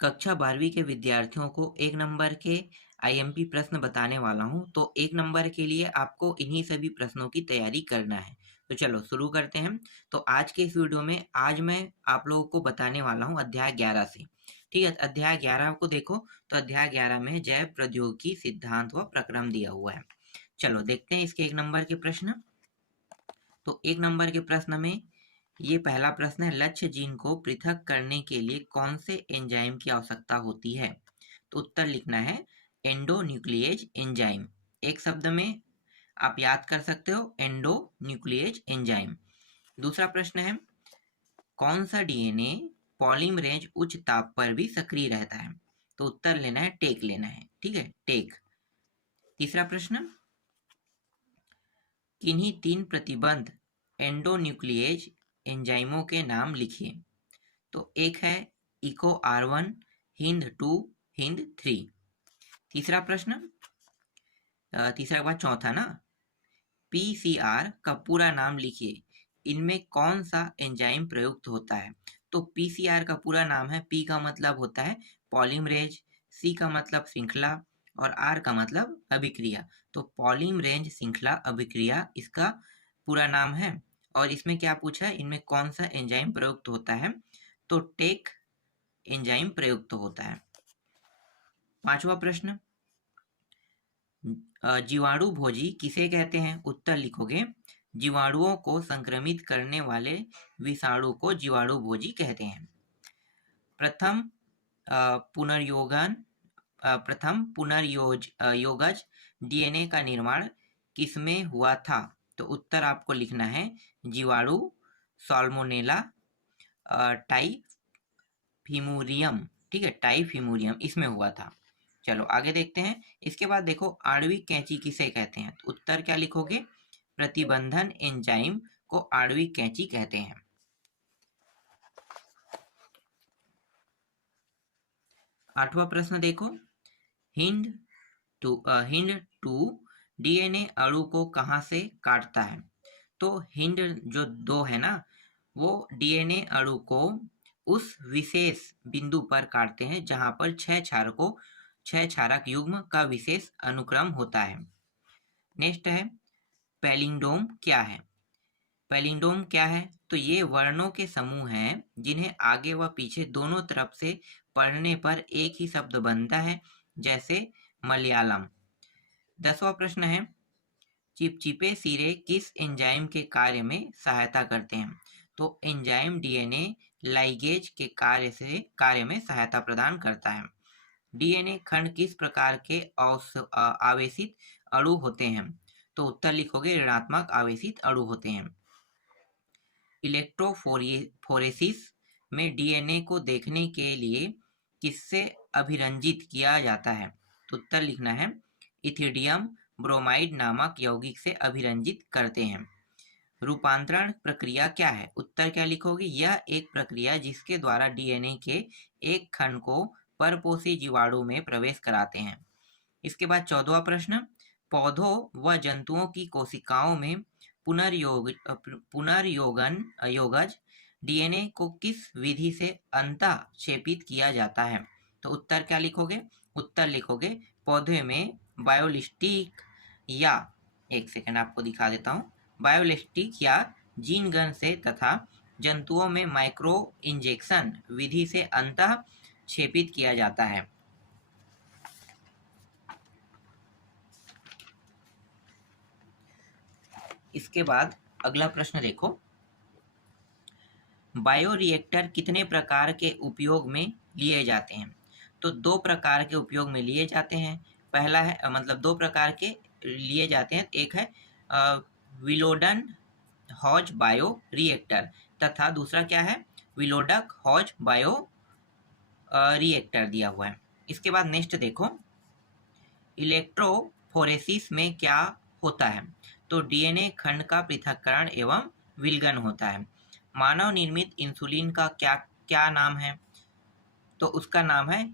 कक्षा 12वीं के विद्यार्थियों को 1 नंबर के आईएमपी प्रश्न बताने वाला हूँ। तो 1 नंबर के लिए आपको इन्हीं सभी प्रश्नों की तैयारी करना है। तो चलो शुरू करते हैं। तो आज के इस वीडियो में आज मैं आप लोगों को बताने वाला हूँ अध्याय 11 से। ठीक है, अध्याय 11 को देखो। तो अध्याय 11 में जैव प्रौद्योगिकी सिद्धांत व प्रक्रम दिया हुआ है। चलो देखते हैं इसके 1 नंबर के प्रश्न। तो 1 नंबर के प्रश्न में ये पहला प्रश्न है, लक्ष्य जीन को पृथक करने के लिए कौन से एंजाइम की आवश्यकता होती है? तो उत्तर लिखना है एंडोन्यूक्लिएज एंजाइम। एक शब्द में आप याद कर सकते हो, एंडोन्यूक्लिएज एंजाइम। दूसरा प्रश्न है, कौन सा डीएनए पॉलीमरेज उच्च ताप पर भी सक्रिय रहता है? तो उत्तर लेना है टेक लेना है। ठीक है, टेक। तीसरा प्रश्न, किन्हीं 3 प्रतिबंध एंडोन्यूक्लिएज एंजाइमों के नाम लिखिए। तो एक है इको R1, हिंद 2, हिंद 3। तीसरा प्रश्न, तीसरा के बाद चौथा ना, PCR का पूरा नाम लिखिए। इनमें कौन सा एंजाइम प्रयुक्त होता है? तो PCR का पूरा नाम है, P का मतलब होता है पॉलीमरेज, C का मतलब श्रृंखला और R का मतलब अभिक्रिया। तो पॉलीमरेज श्रृंखला अभिक्रिया इसका पूरा नाम है। और इसमें क्या पूछा है, इनमें कौन सा एंजाइम प्रयुक्त होता है? तो टेक एंजाइम प्रयुक्त होता है। पांचवा प्रश्न, जीवाणु भोजी किसे कहते हैं? उत्तर लिखोगे, जीवाणुओं को संक्रमित करने वाले विषाणु को जीवाणु भोजी कहते हैं। प्रथम पुनर्योगज डीएनए का निर्माण किसमें हुआ था? तो उत्तर आपको लिखना है जीवाणु साल्मोनेला टाइफिमुरियम। ठीक है, टाइफिमुरियम इसमें हुआ था। चलो आगे देखते हैं। इसके बाद देखो, आणविक कैंची किसे कहते हैं? तो उत्तर क्या लिखोगे, प्रतिबंधन एंजाइम को आणविक कैंची कहते हैं। आठवां प्रश्न देखो, हिंद टू डीएनए अणु को कहां से काटता है? तो हिंद जो 2 है ना, वो डीएनए अणु को उस विशेष बिंदु पर काटते हैं जहां पर 6 क्षारक युग्म का विशेष अनुक्रम होता है। नेक्स्ट है, पैलिंड्रोम क्या है? पैलिंड्रोम क्या है? तो ये वर्णों के समूह हैं जिन्हें आगे व पीछे दोनों तरफ से पढ़ने पर एक ही शब्द बनता है, जैसे मलयालम। 10वां प्रश्न है, चिपचिपे सिरे किस एंजाइम के कार्य में सहायता करते हैं? तो एंजाइम डीएनए लाइगेज के कार्य में सहायता प्रदान करता है। डीएनए खंड किस प्रकार के आवेशित अणु होते हैं? तो उत्तर लिखोगे ऋणात्मक आवेशित अणु होते हैं। इलेक्ट्रोफोरेसिस में डीएनए को देखने के लिए किससे अभिरंजित किया जाता है? तो उत्तर लिखना है इथिडियम ब्रोमाइड नामक यौगिक से अभिरंजित करते हैं। रूपांतरण प्रक्रिया क्या है? उत्तर क्या लिखोगे, यह एक प्रक्रिया जिसके द्वारा डीएनए के एक खंड को परपोषी जीवाणु में प्रवेश कराते हैं। इसके बाद 14वां प्रश्न, पौधों व जंतुओं की कोशिकाओं में पुनर्योगज डीएनए को किस विधि से अंतःक्षेपित किया जाता है? तो उत्तर क्या लिखोगे, उत्तर लिखोगे पौधे में बायोलिस्टिक या, एक सेकंड आपको दिखा देता हूँ, बायोलिस्टिक या जीन गन से तथा जंतुओं में माइक्रो इंजेक्शन विधि से अंतःक्षेपित किया जाता है। इसके बाद अगला प्रश्न देखो, बायोरिएक्टर कितने प्रकार के उपयोग में लिए जाते हैं? तो 2 प्रकार के उपयोग में लिए जाते हैं। पहला है, मतलब 2 प्रकार के लिए जाते हैं। एक है विलोडन हॉज बायो रिएक्टर तथा दूसरा क्या है, विलोडक हॉज बायो रिएक्टर दिया हुआ है। इसके बाद नेक्स्ट देखो, इलेक्ट्रोफोरेसिस में क्या होता है? तो डीएनए खंड का पृथक्करण एवं विलगन होता है। मानव निर्मित इंसुलिन का क्या नाम है? तो उसका नाम है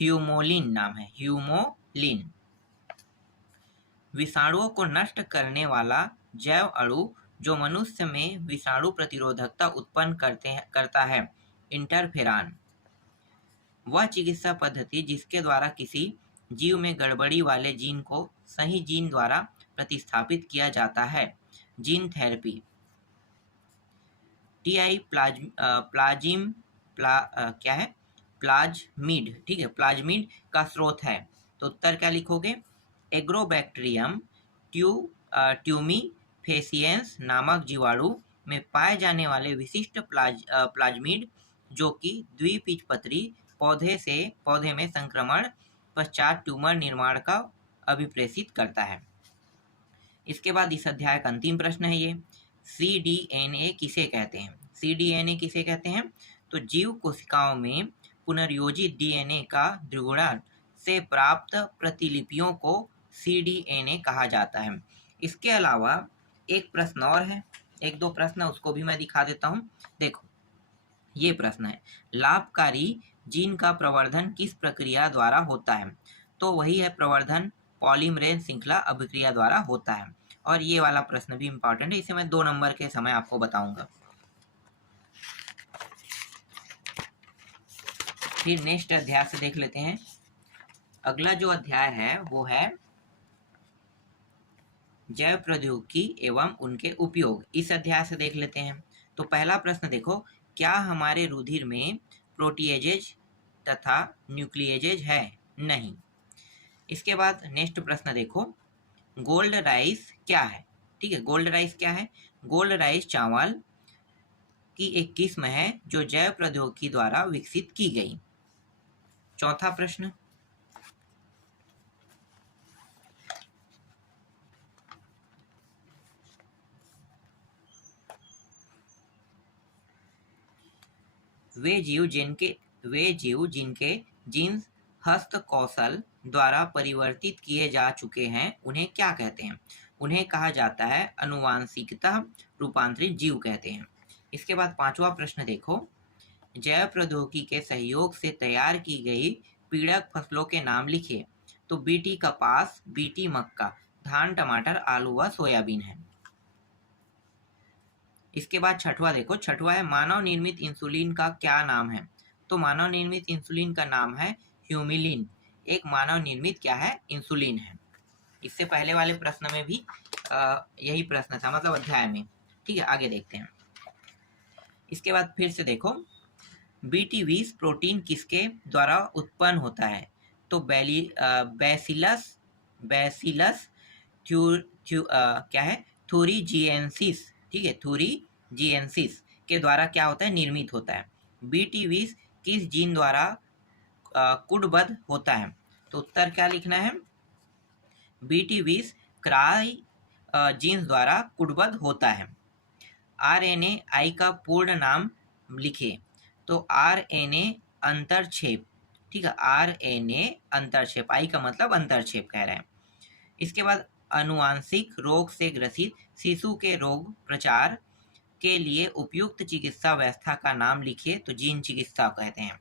ह्यूमोलिन नाम है, ह्यूमोलिन। विषाणुओं को नष्ट करने वाला जैव अणु जो मनुष्य में विषाणु प्रतिरोधकता उत्पन्न करता है, इंटरफेरान, वह चिकित्सा पद्धति जिसके द्वारा किसी जीव में गड़बड़ी वाले जीन को सही जीन द्वारा प्रतिस्थापित किया जाता है, जीन थेरेपी। टीआई प्लाज्मिड, क्या है, प्लाज्मिड, ठीक है, प्लाज्मिड का स्रोत है। तो उत्तर क्या लिखोगे? एग्रोबैक्टीरियम ट्यूमीफेसिएंस नामक जीवाणु में पाए जाने वाले विशिष्ट प्लाज्मिड, जो कि द्विबीजपत्री पौधे में संक्रमण पश्चात ट्यूमर निर्माण का अभिप्रेषित करता है। इसके बाद इस अध्याय का अंतिम प्रश्न है ये, सीडीएनए किसे कहते हैं? सीडीएनए किसे कहते हैं? तो जीव कोशिकाओं में पुनर्योजित डीएनए का द्विगुणन से प्राप्त प्रतिलिपियों को सीडीएनए कहा जाता है। इसके अलावा एक प्रश्न और है, एक दो प्रश्न उसको भी मैं दिखा देता हूँ। देखो, ये प्रश्न है, लाभकारी जीन का प्रवर्धन किस प्रक्रिया द्वारा होता है? तो वही है प्रवर्धन पॉलीमरेज श्रृंखला अभिक्रिया द्वारा होता है। और ये वाला प्रश्न भी इंपॉर्टेंट है, इसे मैं 2 नंबर के समय आपको बताऊंगा। फिर नेक्स्ट अध्याय से देख लेते हैं। अगला जो अध्याय है वो है जैव प्रौद्योगिकी एवं उनके उपयोग। इस अध्याय से देख लेते हैं। तो पहला प्रश्न देखो, क्या हमारे रुधिर में प्रोटीएजेज तथा न्यूक्लिएजेज है? नहीं। इसके बाद नेक्स्ट प्रश्न देखो, गोल्ड राइस क्या है? ठीक है, गोल्ड राइस क्या है? गोल्ड राइस चावल की एक किस्म है जो जैव प्रौद्योगिकी द्वारा विकसित की गई। चौथा प्रश्न, वे जीव जिनके जीन्स हस्त कौशल द्वारा परिवर्तित किए जा चुके हैं उन्हें क्या कहते हैं? उन्हें कहा जाता है अनुवांशिकतः रूपांतरित जीव कहते हैं। इसके बाद पांचवा प्रश्न देखो, जैव प्रौद्योगिकी के सहयोग से तैयार की गई पीड़क फसलों के नाम लिखिए। तो बीटी कपास, बीटी मक्का, धान, टमाटर, आलू व सोयाबीन है। इसके बाद छठवा देखो, छठवा है मानव निर्मित इंसुलिन का क्या नाम है? तो मानव निर्मित इंसुलिन का नाम है ह्यूमिलिन। एक मानव निर्मित क्या है? इंसुलिन है। इससे पहले वाले प्रश्न में भी यही प्रश्न था, मतलब अध्याय में। ठीक है, आगे देखते हैं। इसके बाद फिर से देखो, BT20 प्रोटीन किसके द्वारा उत्पन्न होता है? तो बैसिलस क्या है, थुरिजिएंसिस, ठीक है, थुरिजिएंसिस के द्वारा क्या होता है? निर्मित होता है। BT20 किस जीन द्वारा कुडबद्ध होता है? तो उत्तर क्या लिखना है? BT20 क्राई जीन्स द्वारा कुडबद्ध होता है। RNAi का पूर्ण नाम लिखे। तो RNA अंतरक्षेप, ठीक है, RNA अंतरक्षेप, आई का मतलब अंतरक्षेप कह रहे हैं। इसके बाद अनुवांशिक रोग से ग्रसित शिशु के रोग प्रचार के लिए उपयुक्त चिकित्सा व्यवस्था का नाम लिखिए। तो जीन चिकित्सा कहते हैं।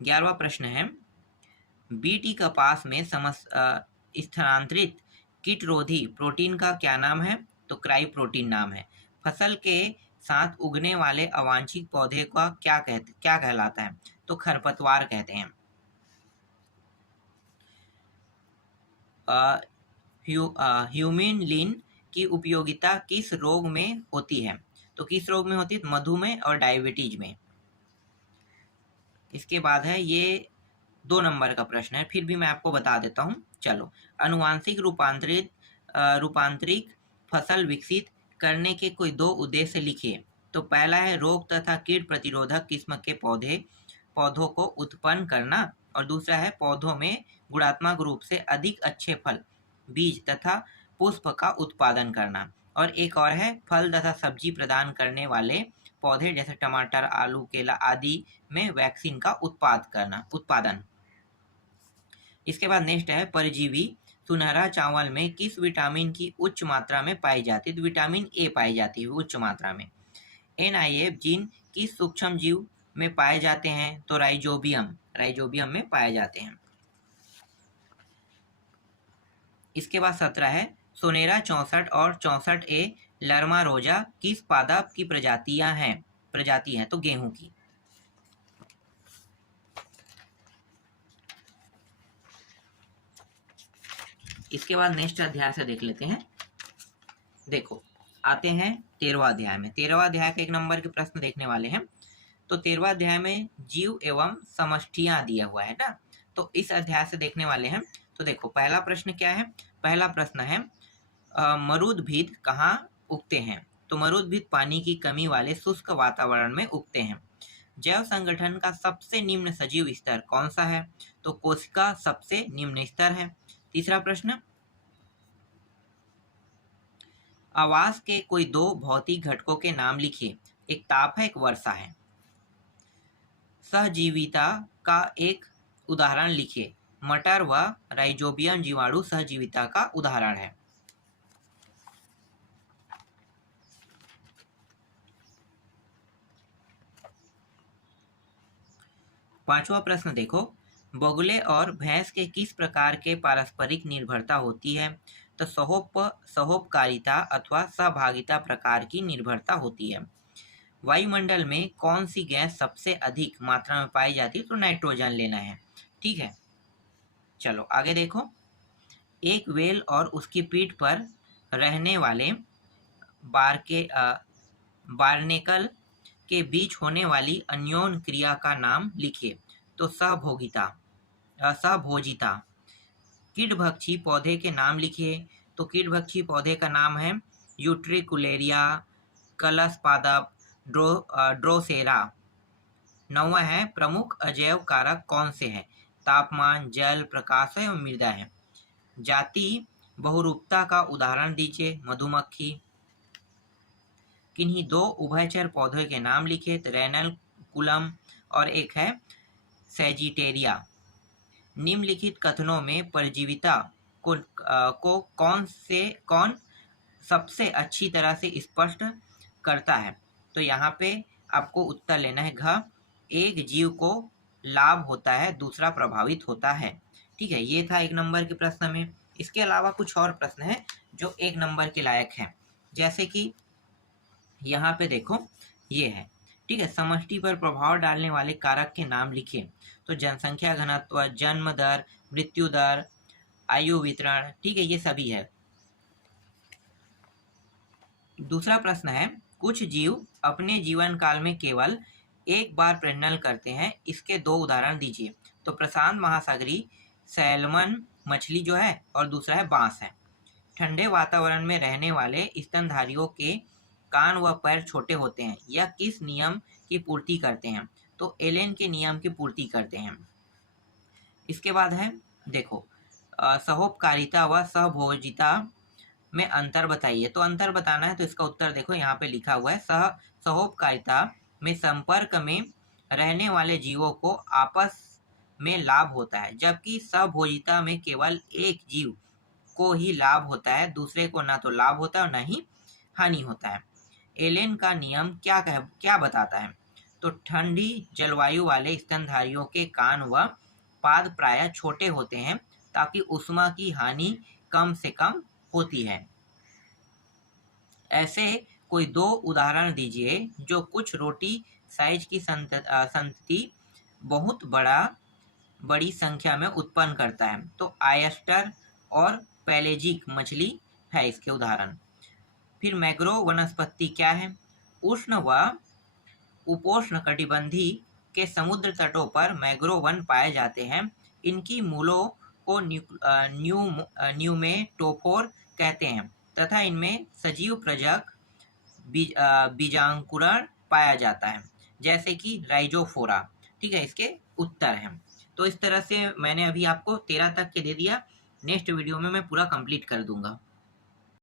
11वां प्रश्न है, बीटी कपास में स्थानांतरित कीटरोधी प्रोटीन का क्या नाम है? तो क्राई प्रोटीन नाम है। फसल के साथ उगने वाले अवांछित पौधे का क्या कहलाता है? तो खरपतवार कहते हैं। ह्यूमिलिन की उपयोगिता किस रोग में होती है? तो किस रोग में होती है? मधुमेह और डायबिटीज में। इसके बाद है ये 2 नंबर का प्रश्न है, फिर भी मैं आपको बता देता हूँ। चलो, अनुवांशिक रूपांतरित फसल विकसित करने के कोई 2 उद्देश्य लिखिए। तो पहला है रोग तथा कीट प्रतिरोधक किस्म के पौधों को उत्पन्न करना, और दूसरा है पौधों में गुणात्मक रूप से अधिक अच्छे फल, बीज तथा पुष्प का उत्पादन करना। और एक और है फल तथा सब्जी प्रदान करने वाले पौधे जैसे टमाटर, आलू, केला आदि में वैक्सीन का उत्पादन। इसके बाद नेक्स्ट है परजीवी सुनहरा चावल में किस विटामिन की उच्च मात्रा में पाई जाती है? तो विटामिन ए पाई जाती है उच्च मात्रा में। NIF जीन किस सूक्ष्म जीव में पाए जाते हैं? तो राइजोबियम में पाए जाते हैं। इसके बाद 17 है सोनेरा 64 और 64A लर्मा रोजा किस पादप की प्रजातियां हैं? प्रजाति है, तो गेहूं की। इसके बाद नेक्स्ट अध्याय से देख लेते हैं। देखो आते हैं 13वां अध्याय में। 13वां अध्याय के 1 नंबर के प्रश्न देखने वाले हैं। तो 13वां अध्याय में जीव एवं समष्टियां दिया हुआ है ना, तो इस अध्याय से देखने वाले हैं। तो देखो पहला प्रश्न क्या है। पहला प्रश्न है मरुदभिद कहाँ उगते हैं। तो मरुदभिद पानी की कमी वाले शुष्क वातावरण में उगते हैं। जैव संगठन का सबसे निम्न सजीव स्तर कौन सा है। तो कोशिका सबसे निम्न स्तर है। तीसरा प्रश्न, आवास के कोई 2 भौतिक घटकों के नाम लिखिए। एक ताप है, एक वर्षा है। सहजीविता का एक उदाहरण लिखिए। मटर व राइजोबियम जीवाणु सहजीविता का उदाहरण है। पांचवा प्रश्न देखो, बगुले और भैंस के किस प्रकार के पारस्परिक निर्भरता होती है। तो सहोपकारिता अथवा सहभागिता प्रकार की निर्भरता होती है। वायुमंडल में कौन सी गैस सबसे अधिक मात्रा में पाई जाती है। तो नाइट्रोजन लेना है। ठीक है, चलो आगे देखो। एक व्हेल और उसकी पीठ पर रहने वाले बार्नेकल के बीच होने वाली अन्योन क्रिया का नाम लिखिए। तो सहभोजिता। कीटभक्षी पौधे के नाम लिखिए। तो कीटभक्षी पौधे का नाम है यूट्रिकुलेरिया, कलशपादप, ड्रोसेरा। 9वां है प्रमुख अजैव कारक कौन से हैं। तापमान, जल, प्रकाश एवं मृदा है। जाति बहुरूपता का उदाहरण दीजिए। मधुमक्खी। किन्हीं 2 उभयचर पौधों के नाम लिखिए। रेनलकुलम और एक है सैजिटेरिया। निम्नलिखित कथनों में परजीविता को कौन सबसे अच्छी तरह से स्पष्ट करता है। तो यहाँ पे आपको उत्तर लेना है घ। एक जीव को लाभ होता है, दूसरा प्रभावित होता है। ठीक है, ये था 1 नंबर के प्रश्न में। इसके अलावा कुछ और प्रश्न है जो 1 नंबर के लायक हैं। जैसे कि यहाँ पे देखो ये है। ठीक है, समष्टि पर प्रभाव डालने वाले कारक के नाम लिखिए। तो जनसंख्या घनत्व, जन्म दर, मृत्यु दर, आयु वितरण। ठीक है, ये सभी है। दूसरा प्रश्न है, कुछ जीव अपने जीवन काल में केवल एक बार प्रजनन करते हैं। इसके 2 उदाहरण दीजिए। तो प्रशांत महासागरीय सैल्मन मछली जो है, और दूसरा है बांस है। ठंडे वातावरण में रहने वाले स्तनधारियों के कान व पैर छोटे होते हैं। यह किस नियम की पूर्ति करते हैं। तो एलेन के नियम की पूर्ति करते हैं। इसके बाद है देखो सहोपकारिता व सहभोजिता में अंतर बताइए। तो अंतर बताना है, तो इसका उत्तर देखो यहाँ पे लिखा हुआ है। सहोपकारिता में संपर्क में रहने वाले जीवों को आपस में लाभ होता है, जबकि सहभोजिता में केवल एक जीव को ही लाभ होता है, दूसरे को ना तो लाभ होता है और ना ही हानि होता है। एलेन का नियम क्या बताता है। तो ठंडी जलवायु वाले स्तनधारियों के कान व पाद प्रायः छोटे होते हैं, ताकि ऊष्मा की हानि कम से कम होती है। ऐसे कोई 2 उदाहरण दीजिए जो कुछ रोटी साइज की संतति बहुत बड़ी संख्या में उत्पन्न करता है। तो आयस्टर और पैलेजिक मछली है इसके उदाहरण। फिर मैग्रोव वनस्पति क्या है। उष्ण व उपोष्ण कटिबंधी के समुद्र तटों पर मैग्रोव वन पाए जाते हैं। इनकी मूलों को न्यूमेटोफोर कहते हैं तथा इनमें सजीव प्रजक बीजांकुरण पाया जाता है, जैसे कि राइजोफोरा। ठीक है, इसके उत्तर हैं। तो इस तरह से मैंने अभी आपको 13 तक के दे दिया। नेक्स्ट वीडियो में मैं पूरा कंप्लीट कर दूंगा।